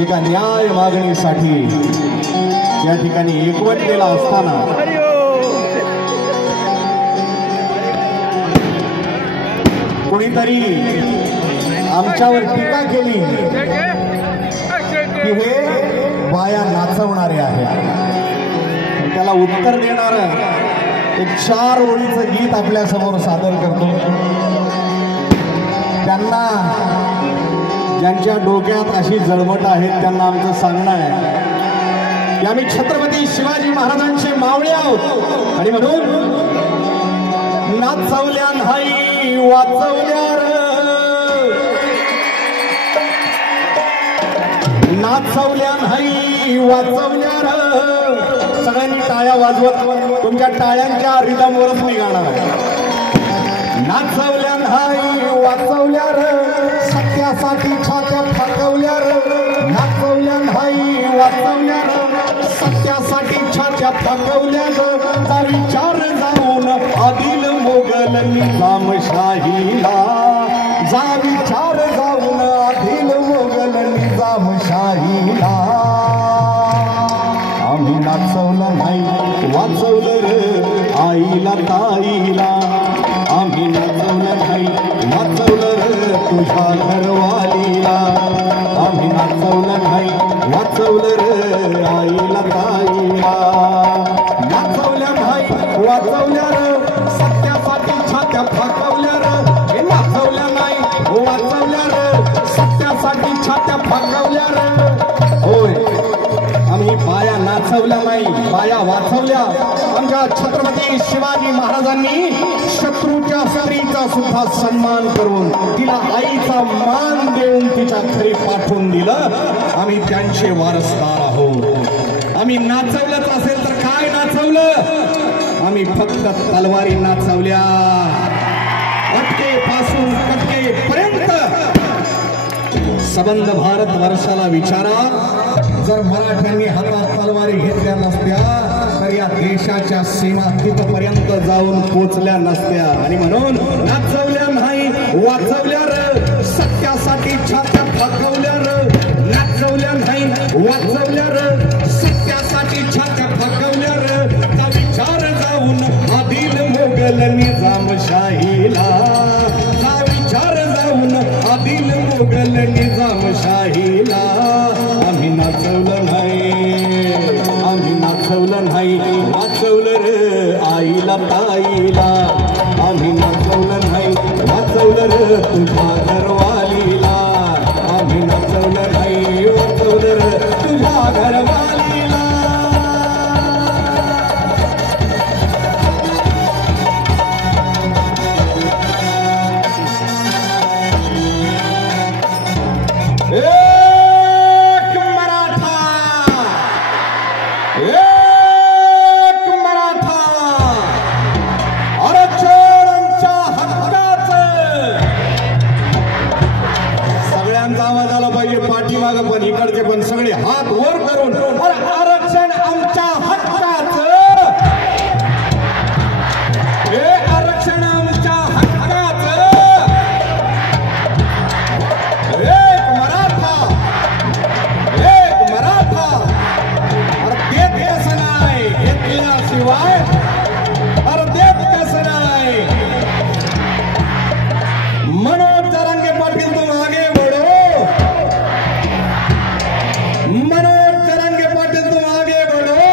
एका न्याय मागणीसाठी या ठिकाणी एकवटलेला असताना कोणीतरी आमच्यावर टीका केली की हे बाया नाचवणारे आहेत। त्याला उत्तर देणार एक 4 ओळीचं गीत आपल्या समोर सादर करतो। त्यांना ज्यांच्या डोक्यात अशी जळमट आहेत त्यांना आमचं सांगणं आहे की आम्ही छत्रपती शिवाजी महाराजांचे मावळे आहोत आणि म्हणून नाचवल्या नाही वाचवल्या नाचवल्या नाही वाचवल्या सगळ्यांनी टाळ्या वाजवत तुमच्या टाळ्यांच्या रिदमवरच मी गाणार आहे। नाचवल्या नाही वाचवल्या सत्यासाठी छात्या फाकवल्या नाचवल्या नाही वाचवल्या सत्यासाठी छात्या फाकवल्या जा विचार जाऊन आदिल मोगल निजामशाहीला जा विचार जाऊन आदिल मोगल निजामशाहीला आम्ही नाचवलं नाही वाचवलं रे आईला ताईला आम्ही नाचवलं नाही वाचवलं रे तुझ्या घरवालीला आम्ही नाचवलं नाही वाचवलं रे आईला ताईला नाचवल्या नाही वाचवल्या रे सत्यासाठी छात्या फाकवल्या रे नाचवल्या नाही वाचवल्या रे सत्यासाठी छात्या फाकवल्या रे होय आम्ही बाया नाचवल्या नाही बाया वाचवल्या। आमच्या छत्रपती शिवाजी महाराजांनी शत्रूच्या स्त्रीचा सुद्धा सन्मान करून तिला आईचा मान देऊन तिच्या घरी पाठवून दिलं। आम्ही त्यांचे वारसदार आहोत। आम्ही नाचवलंच असेल तर काय नाचवलं आम्ही फक्त तलवारी नाचवल्या अटकेपासून कटकेपर्यंत सबंध भारत वर्षाला विचारा जर मराठ्यांनी हातात तलवारी घेतल्या नसत्या तर या देशाच्या सीमा तिथपर्यंत जाऊन पोचल्या नसत्या आणि म्हणून नाचवल्या नाही वाचवल्या रे सत्यासाठी छात्या फाकवल्या रे नाचवल्या नाही वाचवल्या रे सत्यासाठी छात्या फाकवल्या रे का विचार जाऊन आदिल मोगल निजामशाहीला का विचार जाऊन आदिल मोगल निजामशाहीला आम्ही नाचवलं नाही वाचवलं रे आईला ताईला आम्ही नाचवलं नाही वाचवलं रे तुझ्या घरवालीला आम्ही नाचवलं नाही वाचवलं रे तुझ्या घरवालीला पाठीमागं पण इकडचे पण सगळे हात वर करून आरक्षण आमच्या हक्काचं हे आरक्षण आमच्या हक्काचं एक मराठा अरे देत कसं नाही घेतल्याशिवाय अरे देत कसं नाही। मनोज जरांगे पाटील तुम आगे मनोज जरांगे पाटिल तुम आगे बढ़ो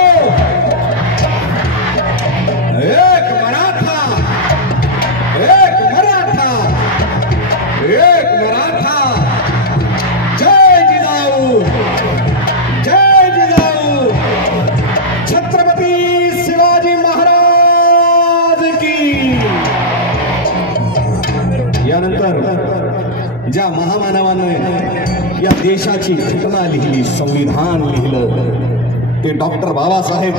एक मराठा जय जिजाऊ छत्रपती शिवाजी महाराज की। यानंतर ज्या महामानवाने या देशाची घटना लिहिली संविधान लिहिलं ते डॉक्टर बाबासाहेब